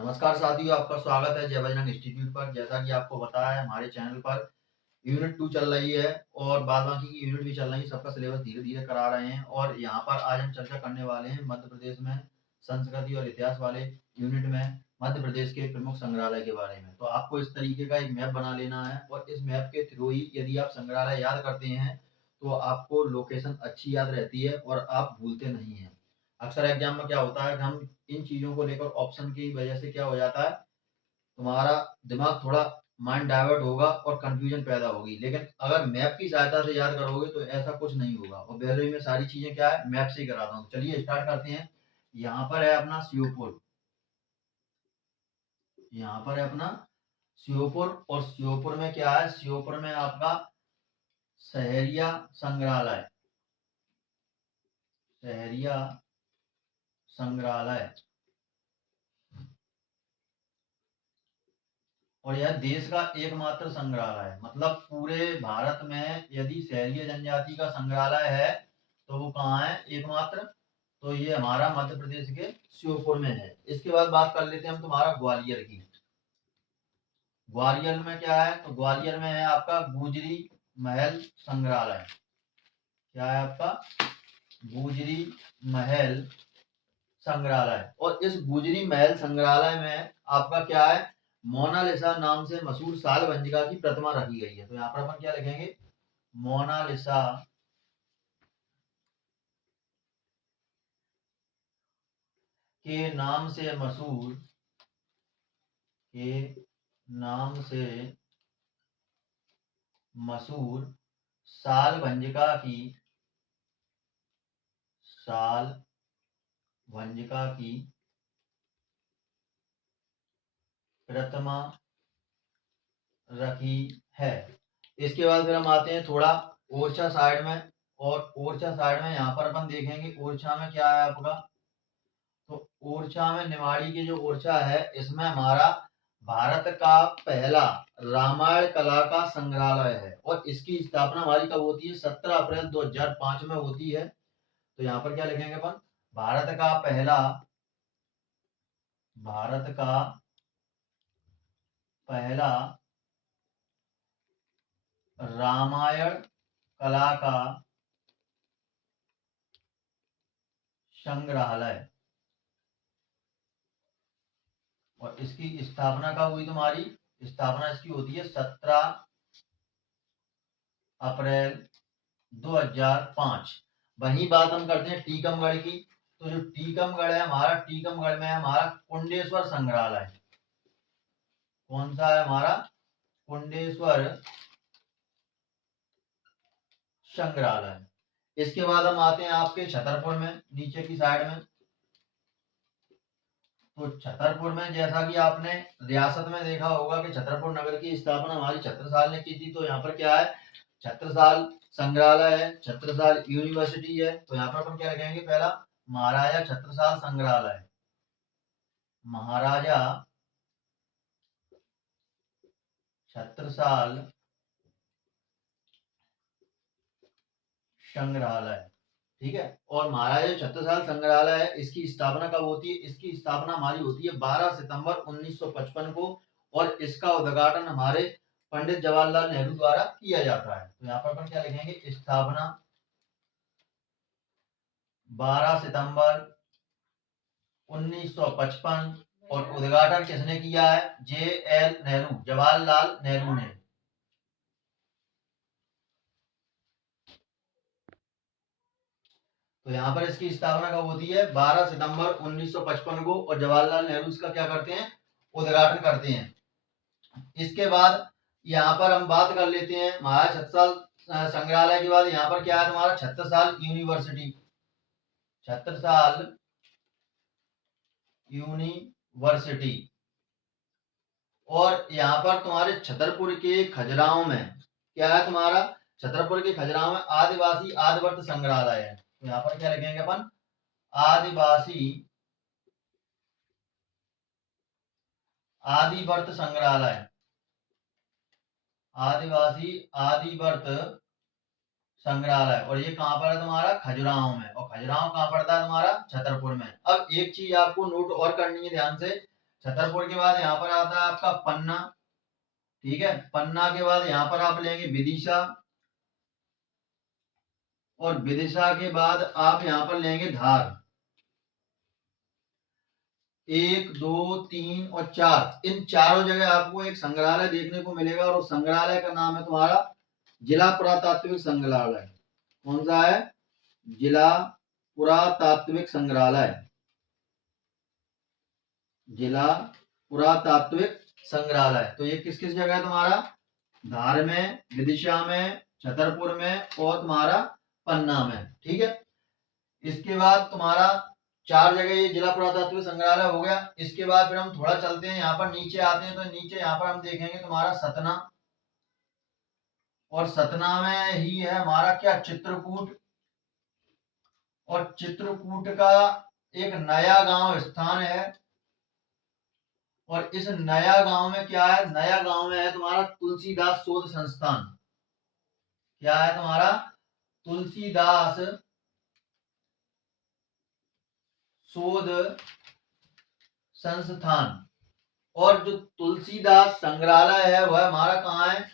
नमस्कार साथियों, आपका स्वागत है जय बजरंग इंस्टीट्यूट पर। जैसा कि आपको पता है, हमारे चैनल पर यूनिट 2 चल रही है और बाद बाकी की यूनिट भी चल रही है। सबका सिलेबस धीरे-धीरे करा रहे हैं और यहाँ पर आज हम चर्चा करने वाले हैं मध्य प्रदेश में संस्कृति और इतिहास वाले यूनिट में मध्य प्रदेश के प्रमुख संग्रहालय के बारे में। तो आपको इस तरीके का एक मैप बना लेना है और इस मैप के थ्रू ही यदि आप संग्रहालय याद करते हैं, तो आपको लोकेशन अच्छी याद रहती है और आप भूलते नहीं हैं। अक्सर एग्जाम में क्या होता है कि हम इन चीज़ों को लेकर ऑप्शन की वजह से क्या हो जाता है, तुम्हारा दिमाग थोड़ा माइंड डाइवर्ट होगा और कंफ्यूजन पैदा होगी। लेकिन अगर मैप की सहायता से याद करोगे तो ऐसा कुछ नहीं होगा और वैसे में सारी चीजें क्या है, मैप से ही कराता हूँ। चलिए स्टार्ट करते हैं। यहाँ पर है अपना श्योपुर, यहाँ पर है अपना श्योपुर और श्योपुर में क्या है, श्योपुर में आपका सहरिया संग्रहालय, सहरिया संग्रहालय। और यह देश का एकमात्र संग्रहालय है, मतलब पूरे भारत में यदि सहरिया जनजाति का संग्रहालय है तो वो कहाँ है, एकमात्र। तो ये हमारा मध्य प्रदेश के श्योपुर में है। इसके बाद बात कर लेते हैं हम तुम्हारा ग्वालियर की। ग्वालियर में क्या है, तो ग्वालियर में है आपका गुजरी महल संग्रहालय। क्या है आपका, गुजरी महल संग्रहालय। और इस गुजरी महल संग्रहालय में आपका क्या है, मोनालिसा नाम से मशहूर सालभंजिका की प्रतिमा रखी गई है। तो यहाँ पर अपन क्या लिखेंगे, मोनालिसा के नाम से मशहूर, के नाम से मशहूर सालभंजिका की, सालभंजिका की प्रतिमा रखी है। इसके बाद फिर हम आते हैं थोड़ा ओरछा साइड में। और ओरछा साइड में यहाँ पर अपन देखेंगे ओरछा में क्या है आपका, तो ओरछा में निमाड़ी की जो ओरछा है, इसमें हमारा भारत का पहला रामायण कला का संग्रहालय है और इसकी स्थापना हमारी कब होती है, 17 अप्रैल 2005 में होती है। तो यहाँ पर क्या लिखेंगे अपन, भारत का पहला, भारत का पहला रामायण कला का संग्रहालय। और इसकी स्थापना कब हुई, तुम्हारी स्थापना इसकी होती है 17 अप्रैल 2005। वही बात हम करते हैं टीकमगढ़ की। तो जो टीकमगढ़ है हमारा, टीकमगढ़ में है हमारा कुंडेश्वर संग्रहालय। कौन सा है हमारा, कुंडेश्वर संग्रहालय। इसके बाद हम आते हैं आपके छतरपुर में, नीचे की साइड में। तो छतरपुर में जैसा कि आपने रियासत में देखा होगा कि छतरपुर नगर की स्थापना हमारी छत्रसाल ने की थी। तो यहाँ पर क्या है, छत्रसाल संग्रहालय है, छत्रसाल यूनिवर्सिटी है। तो यहाँ पर अपन क्या रखेंगे, पहला महाराजा छत्रसाल संग्रहालय, महाराजा छत्रसाल संग्रहालय, ठीक है। और महाराजा छत्रसाल संग्रहालय है, इसकी स्थापना कब होती है, इसकी स्थापना हमारी होती है 12 सितंबर 1955 को और इसका उद्घाटन हमारे पंडित जवाहरलाल नेहरू द्वारा किया जाता है। तो यहाँ पर अपन क्या लिखेंगे, स्थापना 12 सितंबर 1955 और उद्घाटन किसने किया है, JL नेहरू, जवाहरलाल नेहरू ने। तो यहाँ पर इसकी स्थापना कब होती है, 12 सितंबर 1955 को और जवाहरलाल नेहरू इसका क्या करते हैं, उद्घाटन करते हैं। इसके बाद यहाँ पर हम बात कर लेते हैं महाराज छत्रसाल संग्रहालय के बाद यहाँ पर क्या है तुम्हारा, छत्रसाल यूनिवर्सिटी, छत्रसाल यूनिवर्सिटी। और यहाँ पर तुम्हारे छतरपुर के खजुराहो में क्या है, तुम्हारा छतरपुर के खजुराहो में आदिवासी आर्यभट्ट संग्रहालय है। तो यहाँ पर क्या लिखेंगे अपन, आदिवासी आदिवर्त संग्रहालय, आदिवासी आदिवर्त संग्रहालय। और ये कहाँ पर है तुम्हारा, खजुराहो में। और खजुराहो कहाँ पड़ता है तुम्हारा, छतरपुर में। अब एक चीज आपको नोट और करनी है ध्यान से, छतरपुर के बाद यहाँ पर आता है आपका पन्ना, ठीक है। पन्ना के बाद यहाँ पर आप लेंगे विदिशा, और विदिशा के बाद आप यहाँ पर लेंगे धार। 1, 2, 3 और 4, इन चारों जगह आपको एक संग्रहालय देखने को मिलेगा, और उस संग्रहालय का नाम है तुम्हारा जिला पुरातात्विक संग्रहालय। कौन सा है? जिला पुरातात्विक संग्रहालय। जिला पुरातात्विक संग्रहालय। तो ये किस किस जगह है तुम्हारा? धार में, विदिशा में, छतरपुर में और तुम्हारा पन्ना में, ठीक है। इसके बाद तुम्हारा 4 जगह ये जिला पुरातात्विक संग्रहालय हो गया। इसके बाद फिर हम थोड़ा चलते हैं, यहाँ पर नीचे आते हैं, तो नीचे यहाँ पर हम देखेंगे तुम्हारा सतना, और सतना में ही है हमारा क्या? चित्रकूट। और चित्रकूट का एक नया गांव स्थान है, और इस नया गांव में क्या है? नया गांव में है तुम्हारा तुलसीदास शोध संस्थान। क्या है तुम्हारा? तुलसीदास शोध संस्थान। और जो तुलसीदास संग्रहालय है वह हमारा कहाँ है?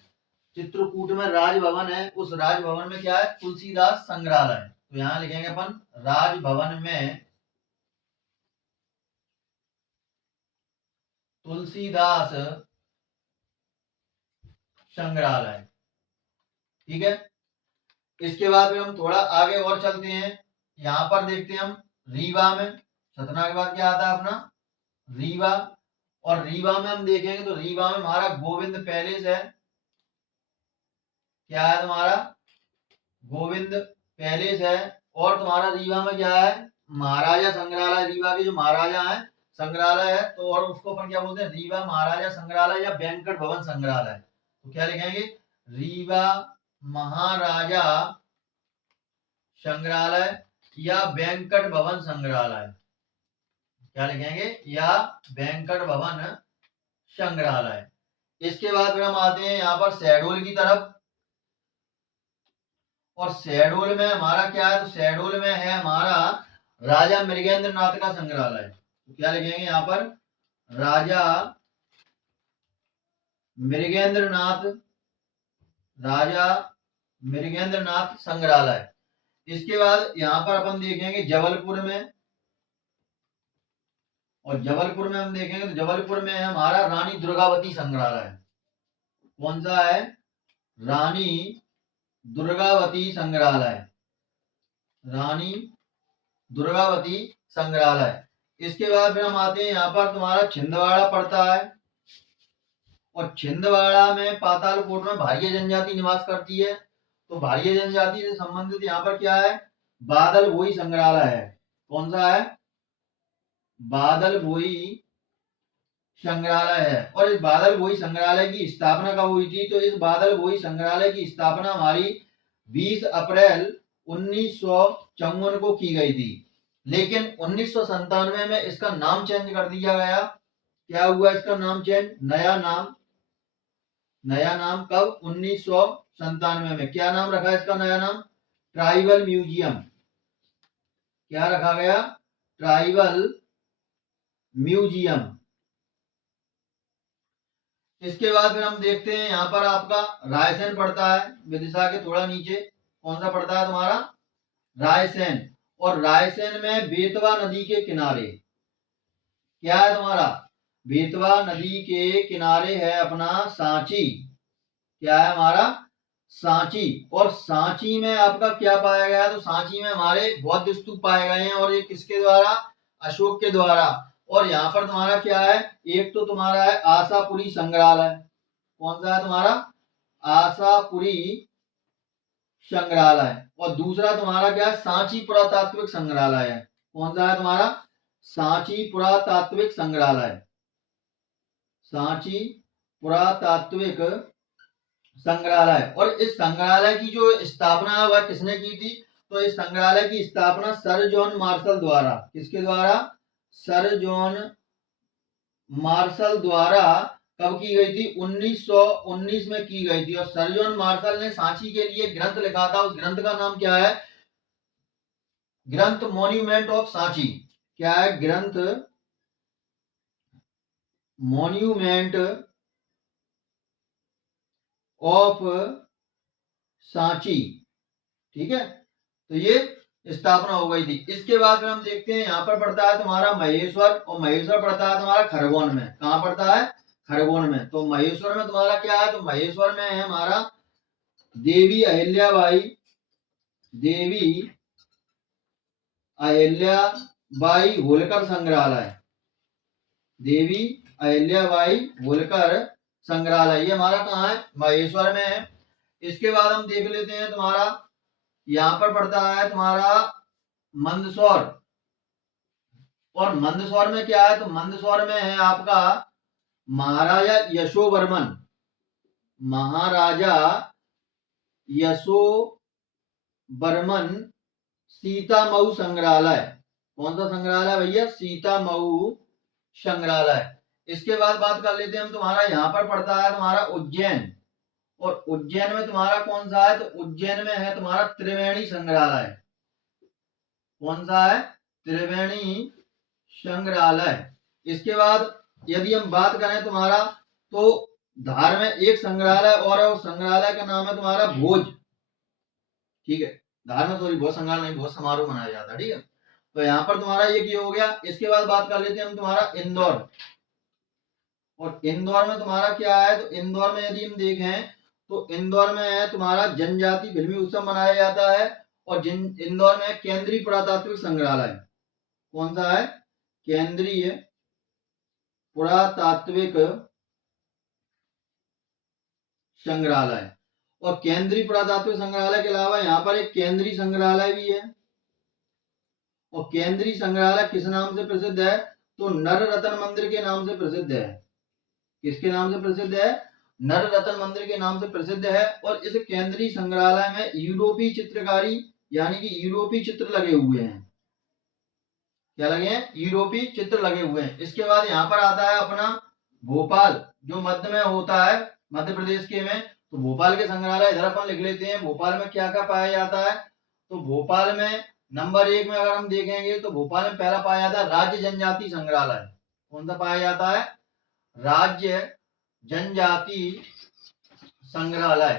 चित्रकूट में राजभवन है। उस राजभवन में क्या है? तुलसीदास संग्रहालय। तो यहां लिखेंगे अपन राजभवन में तुलसीदास संग्रहालय, ठीक है। इसके बाद फिर हम थोड़ा आगे और चलते हैं, यहां पर देखते हैं हम रीवा में। सतना के बाद क्या आता है अपना? रीवा। और रीवा में हम देखेंगे तो रीवा में हमारा गोविंद पैलेस है। क्या है तुम्हारा? गोविंद पैलेस है। और तुम्हारा रीवा में क्या है? महाराजा संग्रहालय। रीवा के जो महाराजा हैं संग्रहालय है, तो और उसको अपन क्या बोलते हैं? रीवा महाराजा संग्रहालय या वेंकट भवन संग्रहालय। तो क्या लिखेंगे? रीवा महाराजा संग्रहालय या वेंकट भवन संग्रहालय। क्या लिखेंगे? या वेंकट भवन संग्रहालय। इसके बाद फिर हम आते हैं यहाँ पर शहडोल की तरफ, और शहडोल में हमारा क्या है? तो शहडोल में है हमारा राजा मृगेंद्र नाथ का संग्रहालय। तो क्या लिखेंगे यहाँ पर? राजा मृगेंद्र नाथ, राजा मृगेंद्र नाथ संग्रहालय। इसके बाद यहाँ पर अपन देखेंगे जबलपुर में, और जबलपुर में हम देखेंगे तो जबलपुर में है हमारा रानी दुर्गावती संग्रहालय। कौन सा है? रानी दुर्गावती संग्रहालय। रानी दुर्गावती संग्रहालय। इसके बाद फिर हम आते हैं यहाँ पर तुम्हारा छिंदवाड़ा पड़ता है, और छिंदवाड़ा में पातालकोट में भारिया जनजाति निवास करती है। तो भारिया जनजाति से संबंधित यहाँ पर क्या है? बादल भोई संग्रहालय है। कौन सा है? बादल भोई संग्रहालय है। और इस बादल भोई संग्रहालय की स्थापना कब हुई थी? तो इस बादल भोई संग्रहालय की स्थापना हमारी 20 अप्रैल 1954 को की गई थी, लेकिन 1997 में इसका नाम चेंज कर दिया गया। क्या हुआ इसका नाम चेंज? नया नाम। नया नाम कब? 1997 में। क्या नाम रखा इसका? नया नाम ट्राइबल म्यूजियम। क्या रखा गया? Tribal museum. इसके बाद फिर हम देखते हैं यहाँ पर आपका रायसेन पड़ता है, विदिशा के थोड़ा नीचे। कौन सा पड़ता है तुम्हारा? रायसेन। और रायसेन में बेतवा नदी के किनारे क्या है तुम्हारा? बेतवा नदी के किनारे है अपना सांची। क्या है हमारा? सांची। और सांची में आपका क्या पाया गया? तो सांची में हमारे बौद्ध स्तूप पाए गए हैं, और ये किसके द्वारा? अशोक के द्वारा। और यहाँ पर तुम्हारा क्या है? एक तो तुम्हारा है आशापुरी संग्रहालय। कौन सा है तुम्हारा? आशापुरी संग्रहालय। और दूसरा तुम्हारा क्या है? सांची पुरातात्विक संग्रहालय है। कौन सा है तुम्हारा? सांची पुरातात्विक संग्रहालय। सांची पुरातात्विक संग्रहालय। और इस संग्रहालय की जो स्थापना है वह किसने की थी? तो इस संग्रहालय की स्थापना सर जॉन मार्शल द्वारा। किसके द्वारा? सर जॉन मार्शल द्वारा कब की गई थी? 1919 में की गई थी। और सर जॉन मार्शल ने सांची के लिए ग्रंथ लिखा था। उस ग्रंथ का नाम क्या है? ग्रंथ मॉन्यूमेंट ऑफ सांची। क्या है? ग्रंथ मॉन्यूमेंट ऑफ सांची, ठीक है। तो ये स्थापना हो गई थी। इसके बाद में हम देखते हैं यहाँ पर पड़ता है तुम्हारा महेश्वर, और महेश्वर पड़ता है तुम्हारा खरगोन में। कहाँ पड़ता है? खरगोन में। तो महेश्वर में तुम्हारा क्या है? तो महेश्वर में है हमारा देवी अहिल्याबाई, देवी अहिल्याबाई होलकर संग्रहालय, देवी अहिल्याबाई होलकर संग्रहालय, ये हमारा कहाँ है? महेश्वर में है। इसके बाद हम देख लेते हैं तुम्हारा यहाँ पर पड़ता है तुम्हारा मंदसौर, और मंदसौर में क्या है? तो मंदसौर में है आपका महाराजा यशोवर्मन, महाराजा यशोवर्मन सीतामऊ संग्रहालय। कौन सा संग्रहालय भैया? सीतामऊ संग्रहालय। इसके बाद बात कर लेते हैं हम तुम्हारा यहाँ पर पड़ता है तुम्हारा उज्जैन, और उज्जैन में तुम्हारा कौन सा है? तो उज्जैन में है तुम्हारा त्रिवेणी संग्रहालय। कौन सा है? त्रिवेणी संग्रहालय। इसके बाद यदि हम बात करें तुम्हारा, तो धार में एक संग्रहालय और है, उस संग्रहालय का नाम है तुम्हारा भोज, ठीक है। धार में सॉरी भोज संग्रहालय नहीं, भोज समारोह मनाया जाता है, ठीक है। तो यहाँ पर तुम्हारा एक ये हो गया। इसके बाद बात कर लेते हैं हम तुम्हारा इंदौर, और इंदौर में तुम्हारा क्या है? तो इंदौर में यदि हम देखें तो इंदौर में है तुम्हारा जनजाति फिल्मी उत्सव मनाया जाता है, और इंदौर में केंद्रीय पुरातात्विक संग्रहालय। कौन सा है? केंद्रीय पुरातात्विक संग्रहालय। और केंद्रीय पुरातात्विक संग्रहालय के अलावा यहाँ पर एक केंद्रीय संग्रहालय भी है, और केंद्रीय संग्रहालय किस नाम से प्रसिद्ध है? तो नर रतन मंदिर के नाम से प्रसिद्ध है। किसके नाम से प्रसिद्ध है? नर रतन मंदिर के नाम से प्रसिद्ध है। और इस केंद्रीय संग्रहालय में यूरोपीय चित्रकारी यानी कि यूरोपीय चित्र लगे हुए हैं। क्या लगे हैं? यूरोपीय चित्र लगे हुए हैं। इसके बाद यहाँ पर आता है अपना भोपाल, जो मध्य में होता है, मध्य प्रदेश के में। तो भोपाल के संग्रहालय इधर अपन लिख लेते हैं। भोपाल में क्या क्या पाया जाता है? तो भोपाल में नंबर 1 में अगर हम देखेंगे तो भोपाल में पहला पाया जाता है राज्य जनजाति संग्रहालय। कौन सा पाया जाता है? राज्य जनजाति संग्रहालय।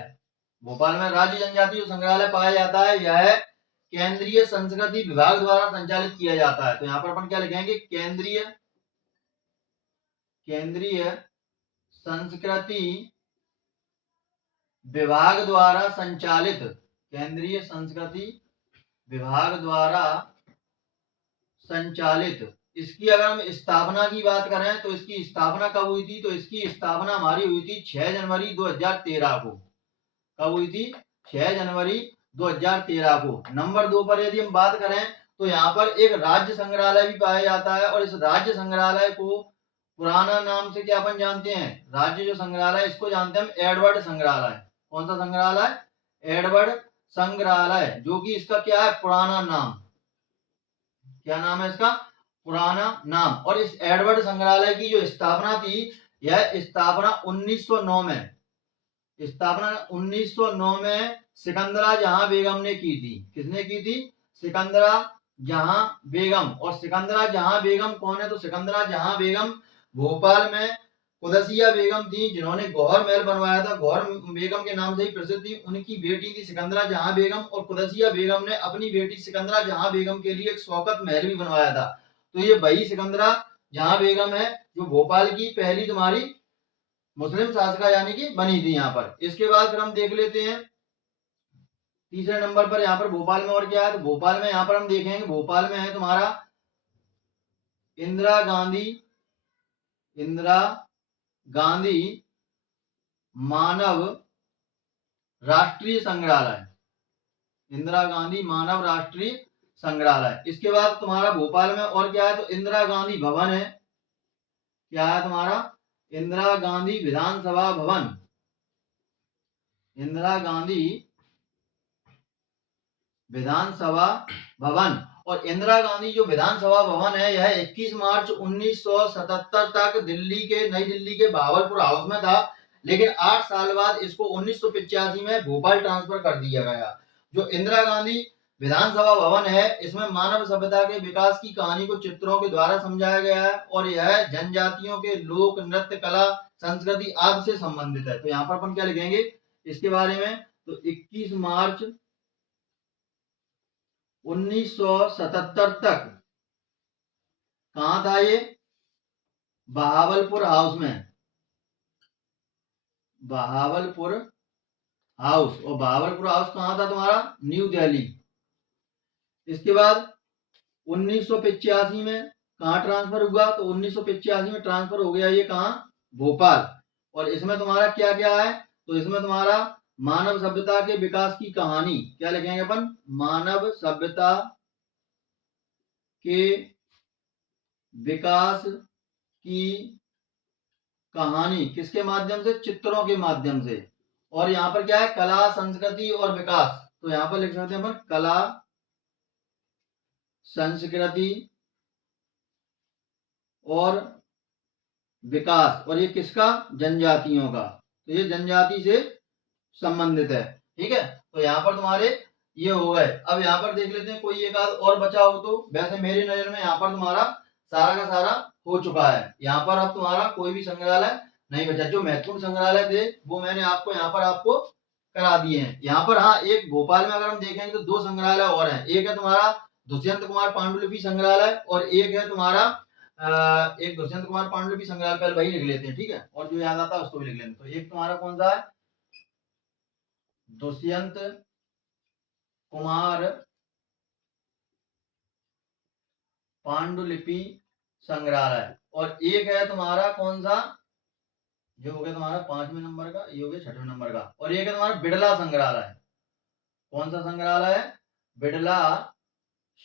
भोपाल में राज्य जनजाति संग्रहालय पाया जाता है, यह केंद्रीय संस्कृति विभाग द्वारा संचालित किया जाता है। तो यहाँ पर अपन क्या लिखेंगे? केंद्रीय संस्कृति विभाग द्वारा संचालित, केंद्रीय संस्कृति विभाग द्वारा संचालित। इसकी अगर हम स्थापना की बात करें तो इसकी स्थापना कब हुई थी? तो इसकी स्थापना हमारी हुई थी 6 जनवरी 2013 को। कब हुई थी? 6 जनवरी 2013 को। नंबर 2 पर यदि हम बात करें तो यहाँ पर एक राज्य संग्रहालय भी पाया जाता है, और इस राज्य संग्रहालय को पुराना नाम से क्या अपन जानते हैं? राज्य जो संग्रहालय इसको जानते हैं हम एडवर्ड संग्रहालय। कौन सा संग्रहालय? एडवर्ड संग्रहालय, जो कि इसका क्या है? पुराना नाम। क्या नाम है इसका? पुराना नाम। और इस एडवर्ड संग्रहालय की जो स्थापना थी, यह स्थापना 1909 में, स्थापना 1909 में सिकंदरा जहां बेगम ने की थी। किसने की थी? सिकंदरा जहां बेगम। और सिकंदरा जहां बेगम कौन है? तो सिकंदरा जहां बेगम भोपाल में कुदसिया बेगम थी, जिन्होंने गौहर महल बनवाया था। गौहर बेगम के नाम से ही प्रसिद्ध थी। उनकी बेटी थी सिकंदरा जहां बेगम, और कुदसिया बेगम ने अपनी बेटी सिकंदरा जहां बेगम के लिए एक शौकत महल भी बनवाया था। तो ये वही सिकंदरा जहां बेगम है जो भोपाल की पहली तुम्हारी मुस्लिम शासिका यानी कि बनी थी यहाँ पर। इसके बाद फिर हम देख लेते हैं तीसरे नंबर पर यहाँ पर भोपाल में और क्या है। तो भोपाल में यहाँ पर हम देखेंगे, भोपाल में है तुम्हारा इंदिरा गांधी मानव राष्ट्रीय संग्रहालय, इंदिरा गांधी मानव राष्ट्रीय संग्रहालय। इसके बाद तुम्हारा भोपाल में और क्या है? तो इंदिरा गांधी भवन है। क्या है तुम्हारा? इंदिरा गांधी विधानसभा भवन, इंदिरा गांधी विधानसभा भवन। और इंदिरा गांधी जो विधानसभा भवन है, यह 21 मार्च 1977 तक नई दिल्ली के भावलपुर हाउस में था, लेकिन 8 साल बाद इसको 1985 में भोपाल ट्रांसफर कर दिया गया। जो इंदिरा गांधी विधानसभा भवन है, इसमें मानव सभ्यता के विकास की कहानी को चित्रों के द्वारा समझाया गया है और यह जनजातियों के लोक नृत्य कला संस्कृति आदि से संबंधित है। तो यहाँ पर अपन क्या लिखेंगे इसके बारे में, तो 21 मार्च 1977 तक कहाँ था ये, बहावलपुर हाउस में, बहावलपुर हाउस। और बहावलपुर हाउस कहाँ था तुम्हारा, न्यू दिल्ली। इसके बाद 1985 में कहाँ ट्रांसफर हुआ, तो 1985 में ट्रांसफर हो गया ये कहाँ, भोपाल। और इसमें तुम्हारा क्या क्या है, तो इसमें तुम्हारा मानव सभ्यता के विकास की कहानी, क्या लिखेंगे अपन, मानव सभ्यता के विकास की कहानी किसके माध्यम से, चित्रों के माध्यम से। और यहाँ पर क्या है, कला संस्कृति और विकास, तो यहाँ पर लिख सकते हैं अपन कला संस्कृति और विकास। और ये किसका, जनजातियों का, तो ये जनजाति से संबंधित है। ठीक है, तो यहाँ पर तुम्हारे ये हो गए। अब यहाँ पर देख लेते हैं कोई एक आध और बचा हो तो। वैसे मेरी नजर में यहाँ पर तुम्हारा सारा का सारा हो चुका है। यहाँ पर अब तुम्हारा कोई भी संग्रहालय नहीं बचा। जो महत्वपूर्ण संग्रहालय थे वो मैंने आपको यहाँ पर आपको करा दिए हैं। यहाँ पर हाँ, एक भोपाल में अगर हम देखेंगे तो 2 संग्रहालय और हैं। एक है तुम्हारा दुष्यंत कुमार पांडुलिपि संग्रहालय और एक है तुम्हारा एक दुष्यंत कुमार पांडुलिपि संग्रहालय, पहले वही लिख लेते हैं, ठीक है, और जो याद आता है उसको भी लिख लेते हैं। तो एक तुम्हारा कौन सा है, दुष्यंत कुमार पांडुलिपि संग्रहालय, और एक है तुम्हारा कौन सा, जो हो गया तुम्हारा 5वें नंबर का, ये हो गया 6वें नंबर का, और एक है तुम्हारा बिड़ला संग्रहालय। कौन सा संग्रहालय है, बिड़ला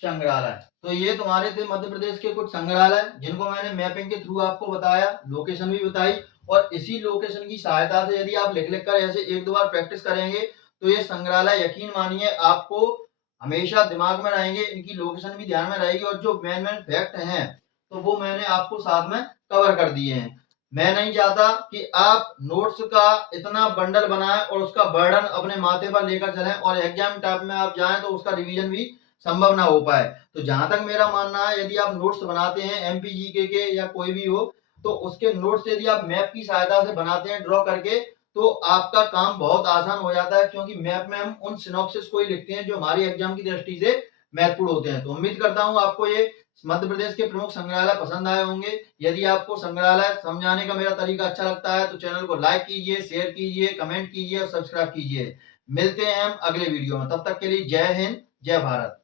संग्रहालय। तो ये तुम्हारे थे मध्य प्रदेश के कुछ संग्रहालय जिनको मैंने मैपिंग के थ्रू आपको बताया, लोकेशन भी बताई, और इसी लोकेशन की सहायता से यदि आप लिख लिख कर ऐसे 1-2 बार प्रैक्टिस करेंगे तो ये संग्रहालय यकीन मानिए आपको हमेशा दिमाग में रहेंगे, इनकी लोकेशन भी ध्यान में रहेगी, और जो मेन मेन फैक्ट हैं तो वो मैंने आपको साथ में कवर कर दिए हैं। मैं नहीं चाहता कि आप नोट्स का इतना बंडल बनाएं और उसका बर्डन अपने माथे पर लेकर चलें और एग्जाम टाइम में आप जाएं तो उसका रिवीजन भी संभव ना हो पाए। तो जहां तक मेरा मानना है, यदि आप नोट्स बनाते हैं एमपीजीके के या कोई भी हो, तो उसके नोट्स यदि आप मैप की सहायता से बनाते हैं ड्रॉ करके, तो आपका काम बहुत आसान हो जाता है, क्योंकि मैप में हम उन सिनॉप्सिस को ही लिखते हैं जो हमारी एग्जाम की दृष्टि से महत्वपूर्ण होते हैं। तो उम्मीद करता हूं आपको ये मध्य प्रदेश के प्रमुख संग्रहालय पसंद आए होंगे। यदि आपको संग्रहालय समझाने का मेरा तरीका अच्छा लगता है तो चैनल को लाइक कीजिए, शेयर कीजिए, कमेंट कीजिए और सब्सक्राइब कीजिए। मिलते हैं हम अगले वीडियो में, तब तक के लिए जय हिंद, जय भारत।